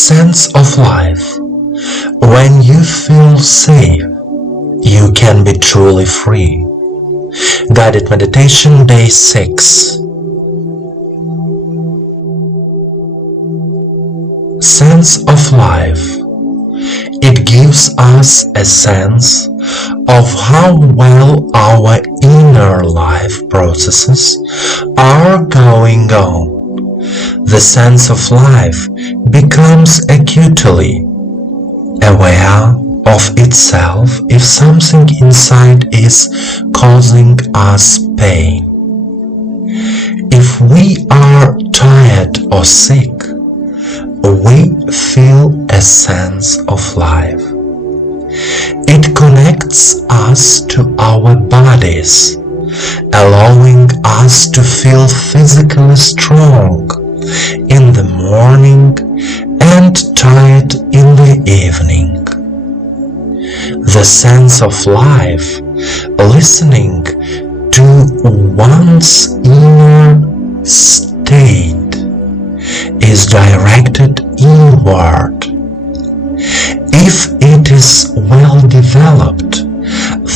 sense of life. When you feel safe, you can be truly free. Guided Meditation Day 6. Sense of life. It gives us a sense of how well our inner life processes are going on. The sense of life becomes acutely aware of itself if something inside is causing us pain. If we are tired or sick, we feel a sense of life. It connects us to our bodies, allowing us to feel physically strong in the morning and tired in the evening. The sense of life, listening to one's inner state, is directed inward. If it is well developed,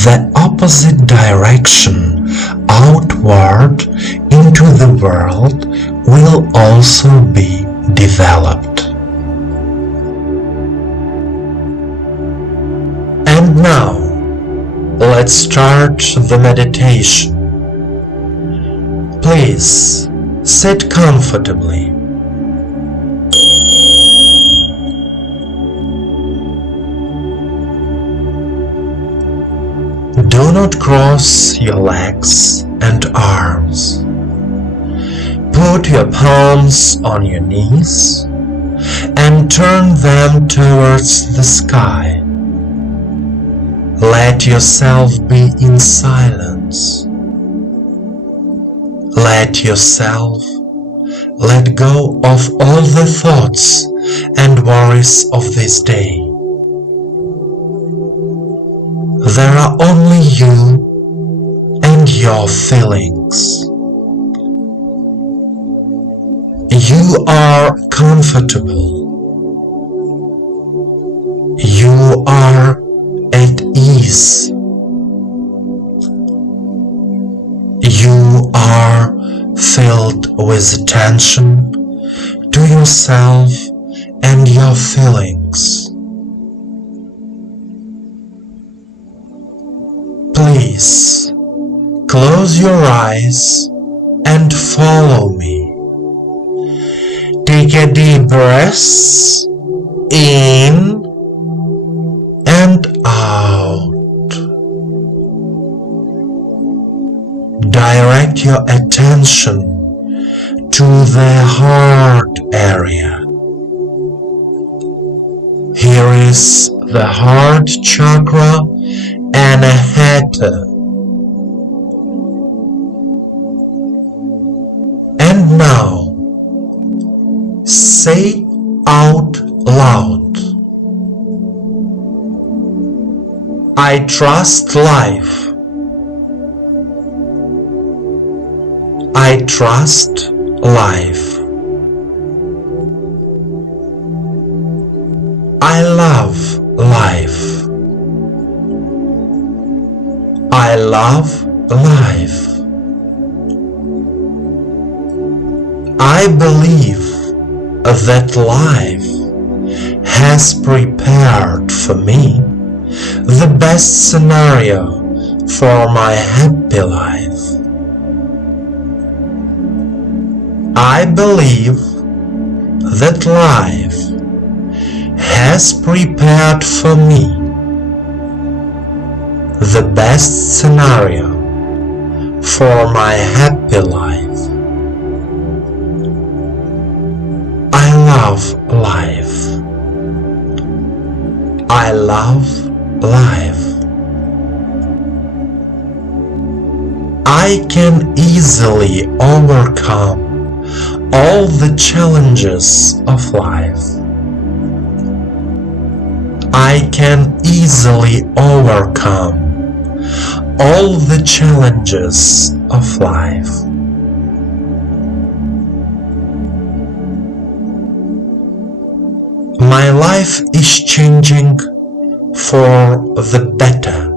the opposite direction, outward into the world, will also be developed. And now, let's start the meditation. Please sit comfortably. Do not cross your legs and arms. Put your palms on your knees and turn them towards the sky. Let yourself be in silence. Let yourself let go of all the thoughts and worries of this day. There are only you and your feelings. You are comfortable. You are at ease. You are filled with attention to yourself and your feelings. Please close your eyes and follow me. Take a deep breath in and out. Direct your attention to the heart area. Here is the heart chakra Anahata. And now, say out loud, I trust life. I trust life. I love life. I love life. I believe that life has prepared for me the best scenario for my happy life. I believe that life has prepared for me the best scenario for my happy life. I love life. I love life. I can easily overcome all the challenges of life. I can easily overcome all the challenges of life. My life is changing for the better.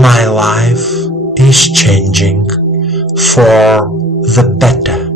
My life is changing for the better.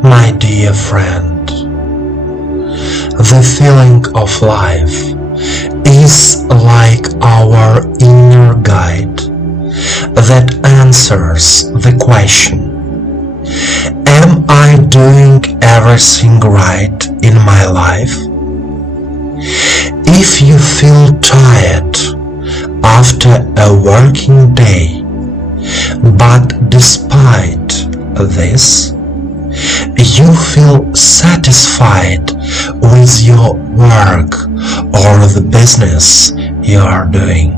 My dear friend, the feeling of life is like our inner guide that answers the question, am I doing everything right in my life? If you feel tired after a working day, but despite this, you feel satisfied with your work or the business you are doing,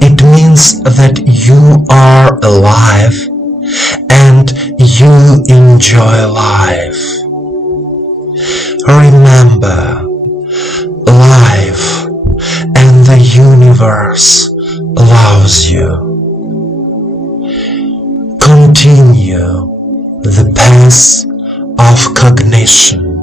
it means that you are alive and you enjoy life. Remember, life and the universe loves you. Continue the path of cognition